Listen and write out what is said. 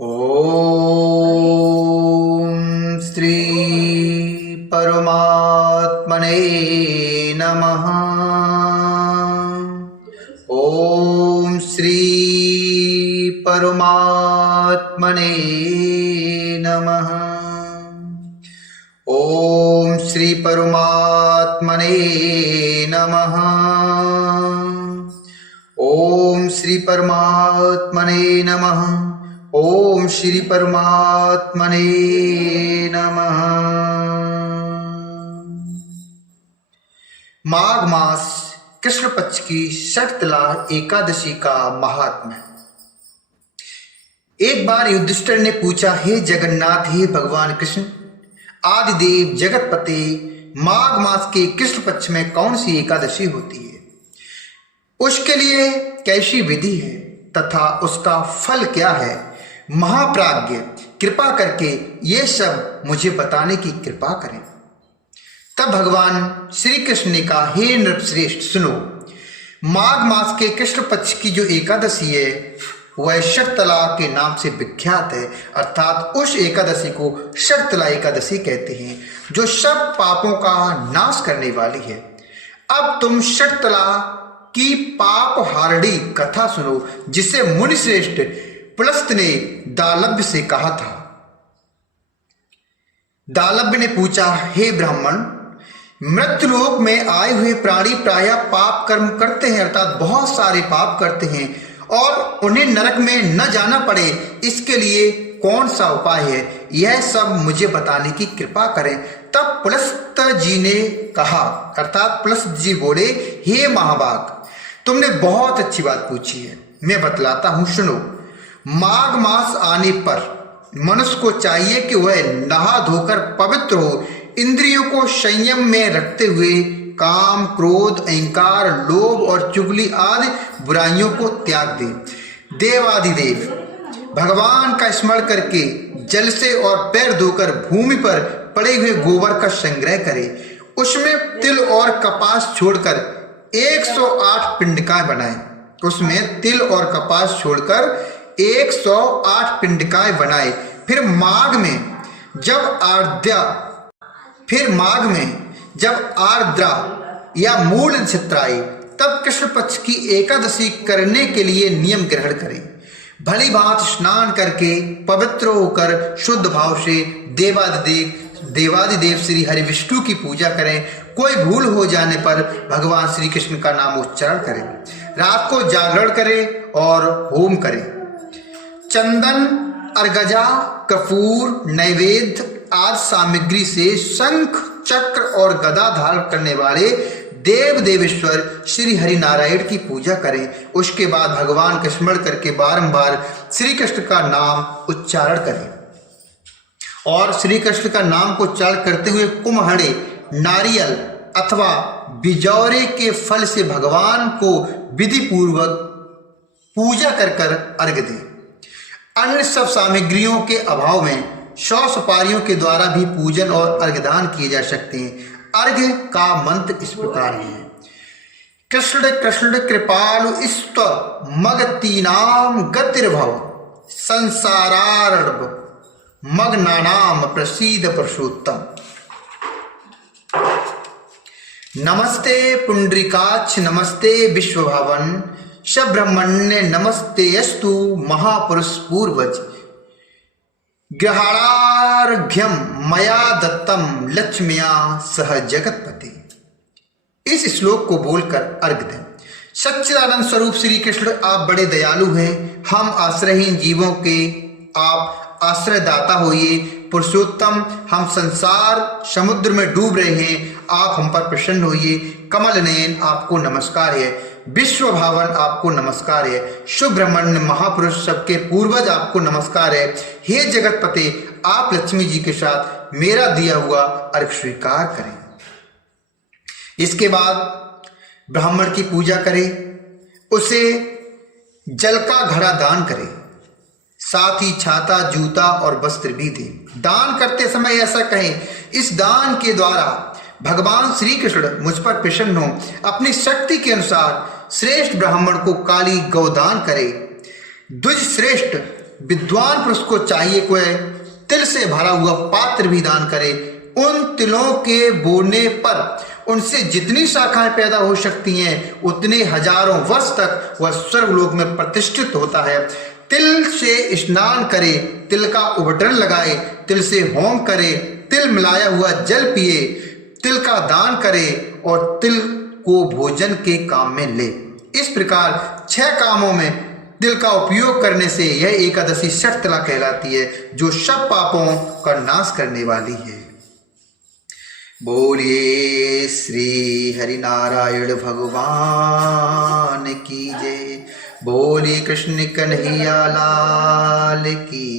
ओम श्री परमात्मने नमः। ओम श्री परमात्मने नमः। ओम श्री परमात्मने नमः। ओम श्री परमात्मने नमः। ओम श्री परमात्मने नमः। माघ मास कृष्ण पक्ष की षटतला एकादशी का महात्म्य। एक बार युधिष्ठिर ने पूछा, हे जगन्नाथ, हे भगवान कृष्ण आदिदेव जगतपते, माघ मास के कृष्ण पक्ष में कौन सी एकादशी होती है? उसके लिए कैसी विधि है तथा उसका फल क्या है? महाप्राज्ञ, कृपा करके ये सब मुझे बताने की कृपा करें। तब भगवान श्री कृष्ण ने कहा, हे नृपश्रेष्ठ, सुनो। माघ मास के कृष्ण पक्ष की जो एकादशी है वह षटतला के नाम से विख्यात है। अर्थात उस एकादशी को षटतला एकादशी कहते हैं, जो सब पापों का नाश करने वाली है। अब तुम षटतला की पाप हारणी कथा सुनो, जिसे मुनिश्रेष्ठ पुलस्त ने दालभ्य से कहा था। दालभ्य ने पूछा, हे ब्राह्मण, मृत्युलोक में आए हुए प्राणी प्रायः पाप कर्म करते हैं, अर्थात बहुत सारे पाप करते हैं, और उन्हें नरक में न जाना पड़े, इसके लिए कौन सा उपाय है? यह सब मुझे बताने की कृपा करें। तब पुलस्त जी ने कहा, अर्थात पुलस्त जी बोले, हे महाभाग, तुमने बहुत अच्छी बात पूछी है, मैं बतलाता हूं, सुनो। माघ मास आने पर मनुष्य को चाहिए कि वह नहा धोकर पवित्र हो, इंद्रियों को संयम में रखते हुए काम, क्रोध, अहंकार, लोभ और चुगली आदि बुराइयों को त्याग दे। देवादिदेव भगवान का स्मरण करके जल से और पैर धोकर भूमि पर पड़े हुए गोबर का संग्रह करे, उसमें तिल और कपास छोड़कर 108 पिंडकाएं बनाए। उसमें तिल और कपास छोड़कर 108 पिंडकाएं बनाए। फिर माघ में जब आर्द्रा या मूल नक्षत्र आए, तब कृष्ण पक्ष की एकादशी करने के लिए नियम ग्रहण करें। भली भांति स्नान करके पवित्र होकर शुद्ध भाव से देवादिदेव श्री हरि विष्णु की पूजा करें। कोई भूल हो जाने पर भगवान श्री कृष्ण का नाम उच्चारण करें। रात को जागरण करें और होम करें। चंदन, अर्गजा, कपूर, नैवेद्य आदि सामग्री से शंख, चक्र और गदा धारण करने वाले देव देवेश्वर श्री हरि नारायण की पूजा करें। उसके बाद भगवान का स्मरण करके बारंबार श्री कृष्ण का नाम उच्चारण करें, और श्री कृष्ण का नाम को उच्चारण करते हुए कुम्हड़े, नारियल अथवा बिजौरे के फल से भगवान को विधि पूर्वक पूजा कर कर अर्घ्य दें। अन्य सब सामग्रियों के अभाव में 100 सुपारियों के द्वारा भी पूजन और अर्घ्यदान किए जा सकते हैं। अर्घ्य का मंत्र इस प्रकार है, कृष्ण कृष्ण कृपालु स्त्व मगतीनाम गतिर्भव संसारार्णव मग्नानाम प्रसीद पुरुषोत्तम। नमस्ते पुंडरीकाक्ष, नमस्ते विश्वभावन, सब्रह्मण्य नमस्ते अस्तु महापुरुष पूर्वज। ग्रहाणार्घ्यम मया दत्तम लक्ष्म्या सह जगतपति। इस श्लोक को बोलकर अर्घ दें। सच्चिदानंद स्वरूप श्री कृष्ण, आप बड़े दयालु हैं। हम आश्रयहीन जीवों के आप आश्रयदाता होइए। पुरुषोत्तम, हम संसार समुद्र में डूब रहे हैं, आप हम पर प्रसन्न होइए। कमल नयन, आपको नमस्कार है। विश्व भावन, आपको नमस्कार है। सुब्रह्मण्य महापुरुष, सबके पूर्वज, आपको नमस्कार है। हे जगतपते, आप लक्ष्मी जी के साथ मेरा दिया हुआ अर्घ स्वीकार करें। इसके बाद ब्राह्मण की पूजा करें, उसे जल का घड़ा दान करें, साथ ही छाता, जूता और वस्त्र भी दें। दान करते समय ऐसा कहें, इस दान के द्वारा भगवान श्री कृष्ण मुझ पर प्रसन्न हो। अपनी शक्ति के अनुसार श्रेष्ठ ब्राह्मण को काली गौदान करे। द्विज श्रेष्ठ विद्वान पुरुष को चाहिए कि वह तिल से भरा हुआ पात्र भी दान करे। उन तिलों के बोने पर उनसे जितनी शाखाएं पैदा हो सकती हैं उतने हजारों वर्ष तक वह स्वर्गलोक में प्रतिष्ठित होता है। तिल से स्नान करे, तिल का उबटन लगाए, तिल से होम करे, तिल मिलाया हुआ जल पिए, तिल का दान करे और तिल को भोजन के काम में ले। इस प्रकार 6 कामों में तिल का उपयोग करने से यह एकादशी शक्तला कहलाती है, जो सब पापों का नाश करने वाली है। बोलिए श्री हरिनारायण भगवान की जय। बोलिए कृष्ण कन्हैया लाल की